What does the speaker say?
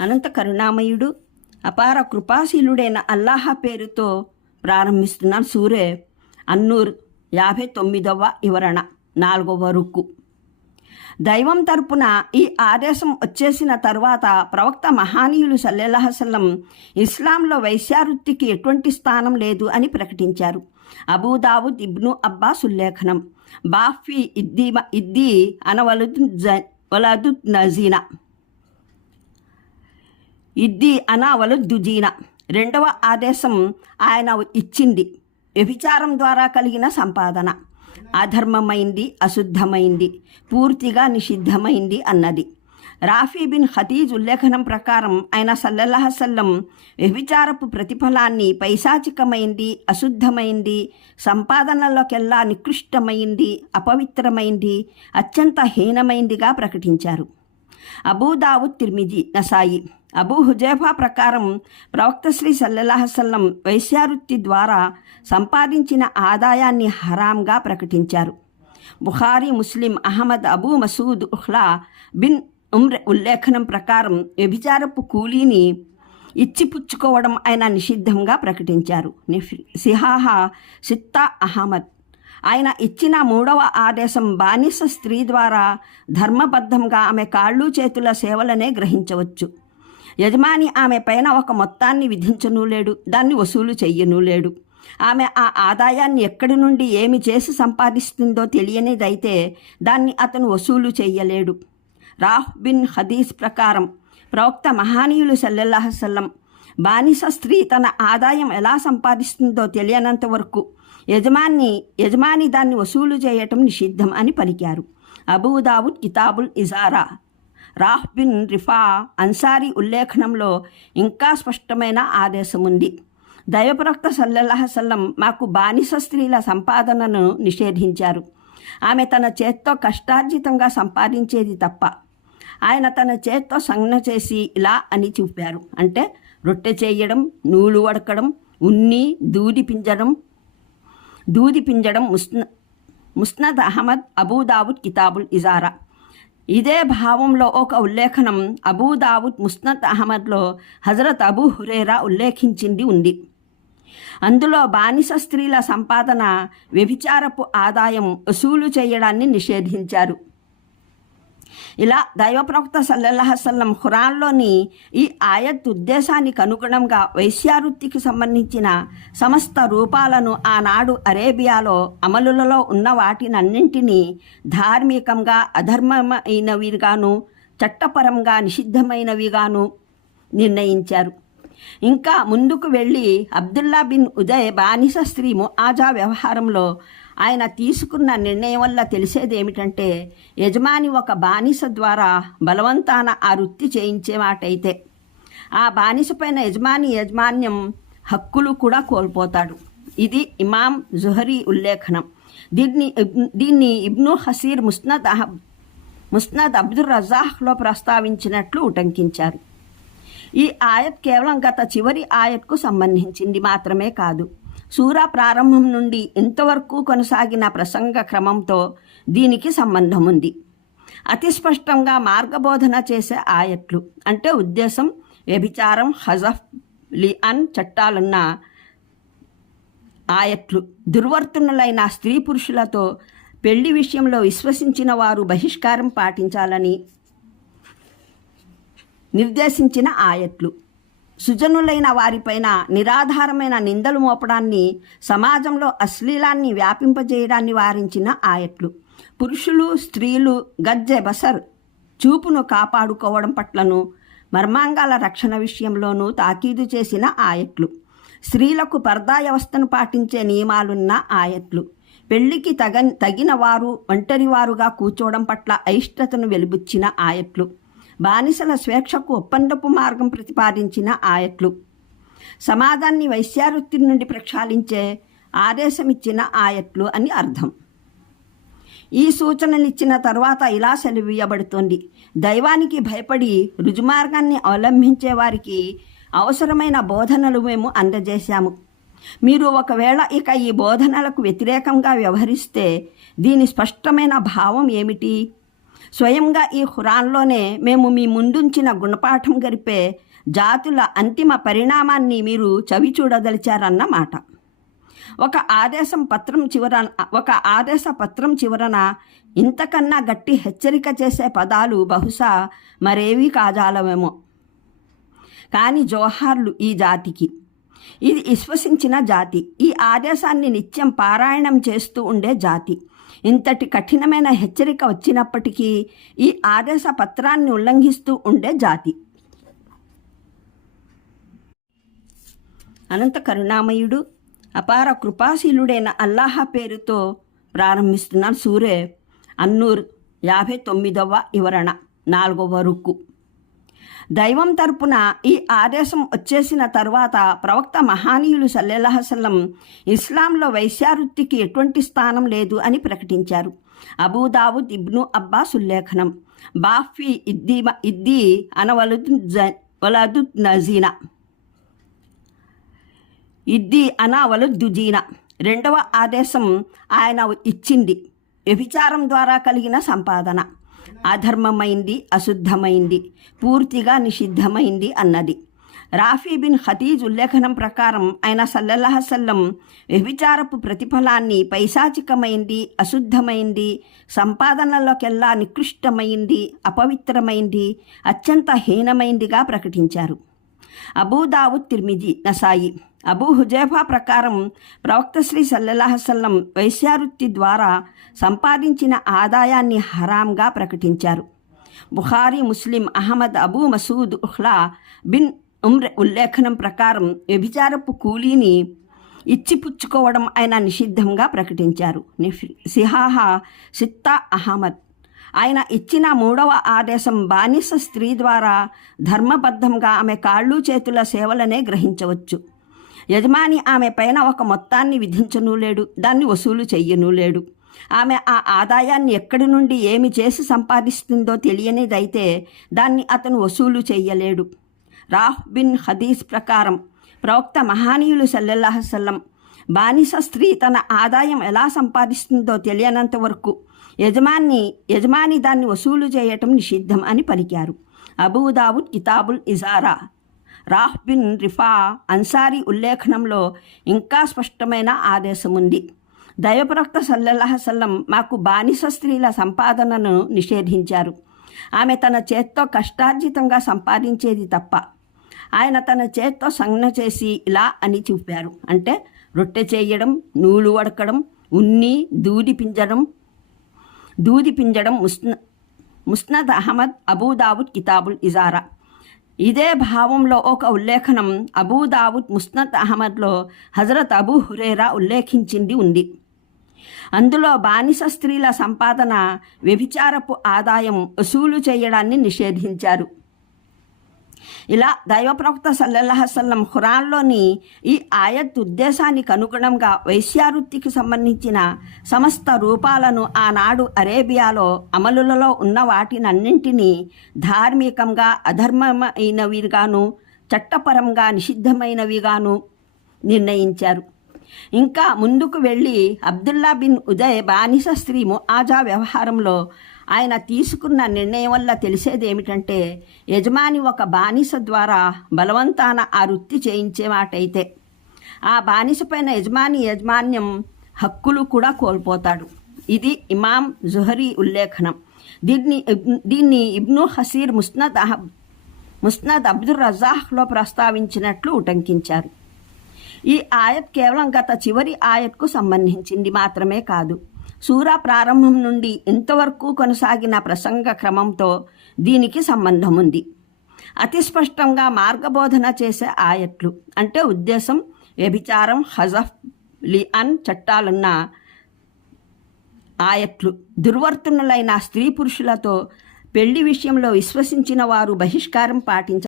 అనంత కరుణామయుడు అపార కృపాశీలుడైన అల్లాహ పేరుతో ప్రారంభిస్తున్నాను సూరే అన్నూర్ యాభై తొమ్మిదవ వివరణ నాలుగవ రుక్కు. దైవం తరపున ఈ ఆదేశం వచ్చేసిన తర్వాత ప్రవక్త మహానీయులు సల్లెల్లాహసల్లం ఇస్లాంలో వైశ్యావృత్తికి ఎటువంటి స్థానం లేదు అని ప్రకటించారు. అబూదావుద్ ఇబ్ను అబ్బాస్ ఉల్లేఖనం. బాఫీ ఇద్దీ ఇద్దీ అనవలదు వలదు నజీనా. ఇద్ది అనావలు దుజీన. రెండవ ఆదేశం ఆయన ఇచ్చింది. వ్యభిచారం ద్వారా కలిగిన సంపాదన. అధర్మమైంది అశుద్ధమైంది పూర్తిగా నిషిద్ధమైంది అన్నది. రాఫీ బిన్ హతీజ్ ఉల్లేఖనం ప్రకారం ఆయన సల్లల్లాహసల్లం వ్యభిచారపు ప్రతిఫలాన్ని పైశాచికమైంది అశుద్ధమైంది సంపాదనలోకెల్లా నికృష్టమైంది అపవిత్రమైంది అత్యంత హీనమైందిగా ప్రకటించారు. అబూదావుద్ తిర్మిజి నసాయి. అబూ హుజేఫా ప్రకారం ప్రవక్త శ్రీ సల్లల్లాహసల్లం వైశ్యావృత్తి ద్వారా సంపాదించిన ఆదాయాన్ని హరాంగా ప్రకటించారు. Bukhari Muslim Ahmad Abu Masood ఉహ్లా బిన్ ఉమ్ర ఉల్లేఖనం ప్రకారం వ్యభిచారపు కూలీని ఇచ్చిపుచ్చుకోవడం ఆయన నిషిద్ధంగా ప్రకటించారు. సిహాహా సిత్తా అహ్మద్. ఆయన ఇచ్చిన మూడవ ఆదేశం బానిస స్త్రీ ద్వారా ధర్మబద్ధంగా ఆమె కాళ్ళు చేతుల సేవలనే గ్రహించవచ్చు. యజమాని ఆమె పైన ఒక మొత్తాన్ని విధించనూ లేడు దాన్ని వసూలు చెయ్యనూ లేడు. ఆమె ఆ ఆదాయాన్ని ఎక్కడి నుండి ఏమి చేసి సంపాదిస్తుందో తెలియనిదైతే దాన్ని అతను వసూలు చెయ్యలేడు. రాహ్ బిన్ హదీస్ ప్రకారం ప్రవక్త మహానీయులు సల్లెల్లాహసల్లం బానిస స్త్రీ తన ఆదాయం ఎలా సంపాదిస్తుందో తెలియనంత వరకు యజమాని యజమాని దాన్ని వసూలు చేయటం నిషిద్ధం అని పలికారు. అబూదావుద్ కితాబుల్ ఇజారా. రాహ్ బిన్ రిఫా అన్సారీ ఉల్లేఖనంలో ఇంకా స్పష్టమైన ఆదేశం ఉంది దైవప్రవక్త సల్లహసల్లం మాకు బానిస స్త్రీల సంపాదనను నిషేధించారు. ఆమె తన చేత్తో కష్టార్జితంగా సంపాదించేది తప్ప ఆయన తన చేత్తో సంజ్ఞ చేసి ఇలా అని చూపారు. అంటే రొట్టె చేయడం నూలు వడకడం ఉన్ని దూది పింజడం దూది పింజడం ముస్న ముస్నద్ అహ్మద్ అబూదావుద్ కితాబుల్ ఇజారా. ఇదే భావంలో ఒక ఉల్లేఖనం అబూదావుద్ ముస్నత్ అహ్మద్లో హజరత్ అబూ హురేరా ఉల్లేఖించింది ఉంది. అందులో బానిస స్త్రీల సంపాదన వ్యభిచారపు ఆదాయం వసూలు చేయడాన్ని నిషేధించారు. ఇలా దైవప్రవక్త సల్లహసల్లం ఖురాన్లోని ఈ ఆయత్ ఉద్దేశానికి అనుగుణంగా వైశ్యావృత్తికి సంబంధించిన సమస్త రూపాలను ఆనాడు అరేబియాలో అమలులలో ఉన్న వాటినన్నింటినీ ధార్మికంగా అధర్మమైనవిగాను చట్టపరంగా నిషిద్ధమైనవిగాను నిర్ణయించారు. ఇంకా ముందుకు వెళ్ళి అబ్దుల్లా బిన్ ఉదయ్ బానిస స్త్రీ ముఆజా వ్యవహారంలో ఆయన తీసుకున్న నిర్ణయం వల్ల తెలిసేది ఏమిటంటే యజమాని ఒక బానిస ద్వారా బలవంతాన ఆ వృత్తి చేయించే మాటైతే. ఆ బానిస పైన యజమాని యజమాన్యం హక్కులు కూడా కోల్పోతాడు. ఇది ఇమాం జుహరీ ఉల్లేఖనం. దీన్ని దీన్ని ఇబ్ను హసీర్ ముస్నద్ అహబ్ ముస్నద్ అబ్దుల్ రజాహ్లో ప్రస్తావించినట్లు ఉటంకించారు. ఈ ఆయత్ కేవలం గత చివరి ఆయత్కు సంబంధించింది మాత్రమే కాదు. సూరా ప్రారంభం నుండి ఇంతవరకు కొనసాగిన ప్రసంగ క్రమంతో దీనికి సంబంధం ఉంది అతి స్పష్టంగా మార్గబోధన చేసే ఆయట్లు అంటే ఉద్దేశం వ్యభిచారం హజఫ్ లిఅన్ చట్టాలున్న ఆయట్లు. దుర్వర్తనులైన స్త్రీ పురుషులతో పెళ్ళి విషయంలో విశ్వసించిన వారు బహిష్కారం పాటించాలని నిర్దేశించిన ఆయట్లు. సుజనులైన వారిపైన నిరాధారమైన నిందలు మోపడాన్ని సమాజంలో అశ్లీలాన్ని వ్యాపింపజేయడాన్ని వారించిన ఆయట్లు. పురుషులు స్త్రీలు గజ్జె బసర్ చూపును కాపాడుకోవడం పట్లను మర్మాంగాల రక్షణ విషయంలోనూ తాకీదు చేసిన ఆయట్లు. స్త్రీలకు పర్దా వ్యవస్థను పాటించే నియమాలున్న ఆయట్లు. పెళ్ళికి తగ తగిన వారు ఒంటరివారుగా కూర్చోవడం పట్ల అయిష్టతను వెలుబుచ్చిన ఆయట్లు. బానిసల స్వేచ్ఛకు ఒప్పందపు మార్గం ప్రతిపాదించిన ఆయట్లు. సమాజాన్ని వైశ్యావృత్తి నుండి ప్రక్షాళించే ఆదేశమిచ్చిన ఆయట్లు అని అర్థం. ఈ సూచనలిచ్చిన తర్వాత ఇలా సెలవీయబడుతోంది దైవానికి భయపడి రుజుమార్గాన్ని అవలంబించే వారికి అవసరమైన బోధనలు మేము అందజేశాము. మీరు ఒకవేళ ఇక ఈ బోధనలకు వ్యతిరేకంగా వ్యవహరిస్తే దీని స్పష్టమైన భావం ఏమిటి? స్వయంగా ఈ ఖురాన్లోనే మేము మీ ముందుంచిన గుణపాఠం గరిపే జాతుల అంతిమ పరిణామాన్ని మీరు చవి చూడదలిచారన్నమాట. ఒక ఆదేశం పత్రం చివరన ఒక ఆదేశ పత్రం చివరన ఇంతకన్నా గట్టి హెచ్చరిక చేసే పదాలు బహుశా మరేవీ కాజాలవేమో కానీ జోహార్లు ఈ జాతికి. ఇది విశ్వసించిన జాతి. ఈ ఆదేశాన్ని నిత్యం పారాయణం చేస్తూ ఉండే జాతి. ఇంతటి కఠినమైన హెచ్చరిక వచ్చినప్పటికీ ఈ ఆదేశ పత్రాన్ని ఉల్లంఘిస్తూ ఉండే జాతి. అనంత కరుణామయుడు అపార కృపాశీలుడైన అల్లాహ పేరుతో ప్రారంభిస్తున్నాను సూరే అన్నూర్ యాభై తొమ్మిదవ వివరణ నాలుగవ రుక్కు. దైవం తరపున ఈ ఆదేశం వచ్చేసిన తర్వాత ప్రవక్త మహానీయులు సల్లెల్లాహసల్లం ఇస్లాంలో వైశ్యావృత్తికి ఎటువంటి స్థానం లేదు అని ప్రకటించారు. అబూదావుద్ ఇబ్ను అబ్బాస్ ఉల్లేఖనం. బాఫీ ఇద్దీ ఇద్దీ అనవలుదు వలదు నజీనా. ఇద్ది అనావలు రెండవ ఆదేశం ఆయన ఇచ్చింది. వ్యభిచారం ద్వారా కలిగిన సంపాదన. అధర్మమైంది అశుద్ధమైంది పూర్తిగా నిషిద్ధమైంది అన్నది. రాఫీ బిన్ ఖతీజ్ ఉల్లేఖనం ప్రకారం ఆయన సల్లల్లాహసల్లం వ్యభిచారపు ప్రతిఫలాన్ని పైశాచికమైంది అశుద్ధమైంది సంపాదనలోకెల్లా నికృష్టమైంది అపవిత్రమైంది అత్యంత హీనమైందిగా ప్రకటించారు. అబూదావుద్ తిర్మిజి నసాయి అబూ హుజేఫా ప్రకారం ప్రవక్త శ్రీ సల్లెల్లాహసల్లం వైశ్యావృత్తి ద్వారా సంపాదించిన ఆదాయాన్ని హరాంగా ప్రకటించారు. Bukhari Muslim Ahmad Abu Masood ఉహ్లా బిన్ ఉమ్ర ఉల్లేఖనం ప్రకారం వ్యభిచారపు కూలీని ఇచ్చిపుచ్చుకోవడం ఆయన నిషిద్ధంగా ప్రకటించారు. సిహాహా సిత్తా అహ్మద్. ఆయన ఇచ్చిన మూడవ ఆదేశం బానిస స్త్రీ ద్వారా ధర్మబద్ధంగా ఆమె కాళ్ళు చేతుల సేవలనే గ్రహించవచ్చు. యజమాని ఆమె పైన ఒక మొత్తాన్ని విధించను లేడు దాన్ని వసూలు చెయ్యను లేడు. ఆమె ఆ ఆదాయాన్ని ఎక్కడి నుండి ఏమి చేసి సంపాదిస్తుందో తెలియనిదైతే దాన్ని అతను వసూలు చెయ్యలేడు. రాహ్ బిన్ హదీస్ ప్రకారం ప్రవక్త మహానీయులు సల్లెల్లాహసల్లం బానిస స్త్రీ తన ఆదాయం ఎలా సంపాదిస్తుందో తెలియనంత వరకు యజమాని యజమాని దాన్ని వసూలు చేయటం నిషిద్ధం అని పలికారు. అబూదావుద్ కితాబుల్ ఇజారా. రాహ్ బిన్ రిఫా అన్సారీ ఉల్లేఖనంలో ఇంకా స్పష్టమైన ఆదేశం ఉంది దైవప్రవక్త సల్లహసల్లం మాకు బానిస స్త్రీల సంపాదనను నిషేధించారు. ఆమె తన చేత్తో కష్టార్జితంగా సంపాదించేది తప్ప ఆయన తన చేత్తో సంజ్ఞ చేసి ఇలా అని చూపారు. అంటే రొట్టె చేయడం నూలు వడకడం ఉన్ని దూది పింజడం దూది పింజడం ముస్న ముస్నద్ అహ్మద్ అబూదావుద్ కితాబుల్ ఇజారా. ఇదే భావంలో ఒక ఉల్లేఖనం అబూదావుద్ ముస్నత్ అహ్మద్లో హజరత్ అబూ హురేరా ఉల్లేఖించింది ఉంది. అందులో బానిస స్త్రీల సంపాదన వ్యభిచారపు ఆదాయం వసూలు చేయడాన్ని నిషేధించారు. ఇలా దైవప్రవక్త సల్లహసల్లం ఖురాన్లోని ఈ ఆయత్ ఉద్దేశానికి అనుగుణంగా వైశ్యావృత్తికి సంబంధించిన సమస్త రూపాలను ఆనాడు అరేబియాలో అమలులలో ఉన్న వాటినన్నింటినీ ధార్మికంగా అధర్మమైనవిగాను చట్టపరంగా నిషిద్ధమైనవిగాను నిర్ణయించారు. ఇంకా ముందుకు వెళ్ళి అబ్దుల్లా బిన్ ఉదయ్ బానిస స్త్రీ ముఆజా వ్యవహారంలో ఆయన తీసుకున్న నిర్ణయం వల్ల తెలిసేది ఏమిటంటే యజమాని ఒక బానిస ద్వారా బలవంతాన ఆ వృత్తి చేయించే మాటైతే. ఆ బానిస పైన యజమాని యజమాన్యం హక్కులు కూడా కోల్పోతాడు. ఇది ఇమాం జుహరీ ఉల్లేఖనం. దీన్ని దీన్ని ఇబ్ను హసీర్ ముస్నద్ అహబ్ ముస్నద్ అబ్దుల్ రజాహ్లో ప్రస్తావించినట్లు ఉటంకించారు. ఈ ఆయత్ కేవలం గత చివరి ఆయత్కు సంబంధించింది మాత్రమే కాదు. సూరా ప్రారంభం నుండి ఇంతవరకు కొనసాగిన ప్రసంగ క్రమంతో దీనికి సంబంధం ఉంది అతి స్పష్టంగా మార్గబోధన చేసే ఆయట్లు అంటే ఉద్దేశం వ్యభిచారం హజఫ్ లిఅన్ చట్టాలున్న ఆయట్లు. దుర్వర్తనులైన స్త్రీ పురుషులతో పెళ్ళి విషయంలో విశ్వసించిన వారు బహిష్కారం పాటించ